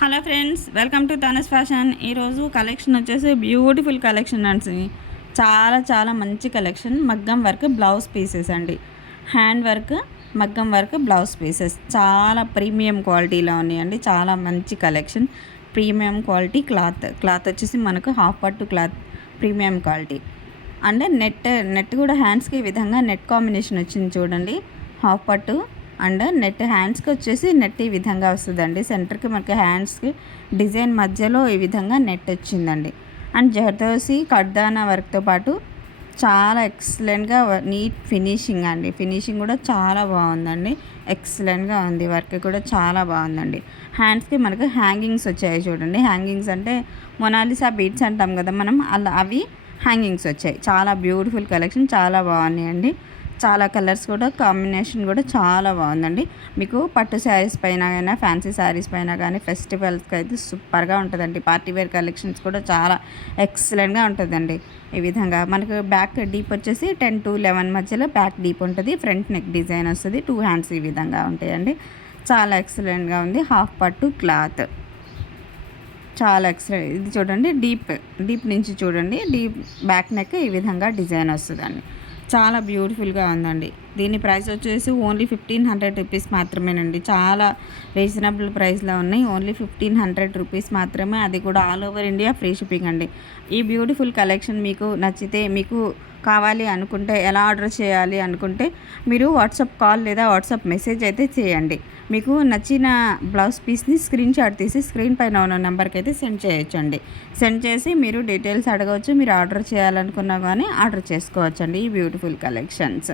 Hello friends, welcome to Tanas fashion. ఈరోజు collection వచ్చేసి beautiful collection అండి. చాలా చాలా మంచి కలెక్షన్. మగ్గం వర్క్ బ్లౌజ్ పీసెస్ అండి. హ్యాండ్ వర్క్, మగ్గం వర్క్ బ్లౌజ్ పీసెస్ చాలా ప్రీమియం క్వాలిటీలో ఉన్నాయండి. చాలా మంచి కలెక్షన్. ప్రీమియం క్వాలిటీ క్లాత్ వచ్చేసి మనకు హాఫ్ పట్టు క్లాత్, ప్రీమియం క్వాలిటీ. అంటే నెట్ కూడా హ్యాండ్స్కి ఈ విధంగా నెట్ కాంబినేషన్ వచ్చింది చూడండి. హాఫ్ పట్టు అండ్ నెట్ హ్యాండ్స్కి వచ్చేసి నెట్ ఈ విధంగా వస్తుందండి. సెంటర్కి మనకి హ్యాండ్స్కి డిజైన్ మధ్యలో ఈ విధంగా నెట్ వచ్చిందండి. అండ్ జర్దోసి కడ్దానా వర్క్తో పాటు చాలా ఎక్సలెంట్గా నీట్ ఫినిషింగ్ అండి. ఫినిషింగ్ కూడా చాలా బాగుందండి. ఎక్సలెంట్గా ఉంది. వర్క్ కూడా చాలా బాగుందండి. హ్యాండ్స్కి మనకు హ్యాంగింగ్స్ వచ్చాయి చూడండి. హ్యాంగింగ్స్ అంటే మొనాలిసా బీడ్స్ అంటాం కదా మనం, అలా అవి హ్యాంగింగ్స్ వచ్చాయి. చాలా బ్యూటిఫుల్ కలెక్షన్, చాలా బాగున్నాయండి. చాలా కలర్స్ కూడా కాంబినేషన్ కూడా చాలా బాగుందండి. మీకు పట్టు శారీస్ పైన అయినా ఫ్యాన్సీ శారీస్ పైన కానీ ఫెస్టివల్స్కి అయితే సూపర్గా ఉంటుందండి. పార్టీ వేర్ కలెక్షన్స్ కూడా చాలా ఎక్సలెంట్గా ఉంటుందండి. ఈ విధంగా మనకు బ్యాక్ డీప్ వచ్చేసి 10 to 11 మధ్యలో బ్యాక్ డీప్ ఉంటుంది. ఫ్రంట్ నెక్ డిజైన్ వస్తుంది. 2 హ్యాండ్స్ ఈ విధంగా ఉంటాయండి. చాలా ఎక్సలెంట్గా ఉంది. హాఫ్ పట్టు క్లాత్ చాలా ఎక్సలెంట్. ఇది చూడండి, డీప్ నుంచి చూడండి. డీప్ బ్యాక్ నెక్ ఈ విధంగా డిజైన్ వస్తుందండి. చాలా బ్యూటిఫుల్గా ఉందండి. దీని ప్రైస్ వచ్చేసి ఓన్లీ 1500 రూపీస్ మాత్రమేనండి. చాలా రీజనబుల్ ప్రైస్లో ఉన్నాయి. ఓన్లీ 1500 రూపీస్ మాత్రమే. అది కూడా all over India free shipping అండి. ఈ బ్యూటిఫుల్ కలెక్షన్ మీకు నచ్చితే, మీకు కావాలి అనుకుంటే, ఎలా ఆర్డర్ చేయాలి అనుకుంటే మీరు వాట్సాప్ కాల్ లేదా వాట్సాప్ మెసేజ్ అయితే చేయండి. మీకు నచ్చిన బ్లౌజ్ పీస్ని స్క్రీన్ షాట్ తీసి స్క్రీన్ పైన ఉన్న నెంబర్కి అయితే సెండ్ చేయొచ్చండి. సెండ్ చేసి మీరు డీటెయిల్స్ అడగవచ్చు. మీరు ఆర్డర్ చేయాలనుకున్నా కానీ ఆర్డర్ చేసుకోవచ్చండి. ఈ beautiful collections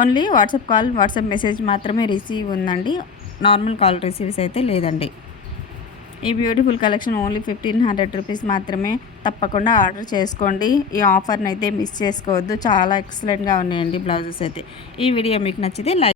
only WhatsApp call, WhatsApp message మాత్రమే రిసీవ్ ఉందండి. నార్మల్ కాల్ రిసీవ్స్ అయితే లేదండి. ఈ బ్యూటిఫుల్ కలెక్షన్ ఓన్లీ 1500 రూపీస్ మాత్రమే. తప్పకుండా ఆర్డర్ చేసుకోండి. ఈ ఆఫర్ని అయితే మిస్ చేసుకోవద్దు. చాలా ఎక్సలెంట్గా ఉన్నాయండి బ్లౌజెస్ అయితే. ఈ వీడియో మీకు నచ్చితే లైక్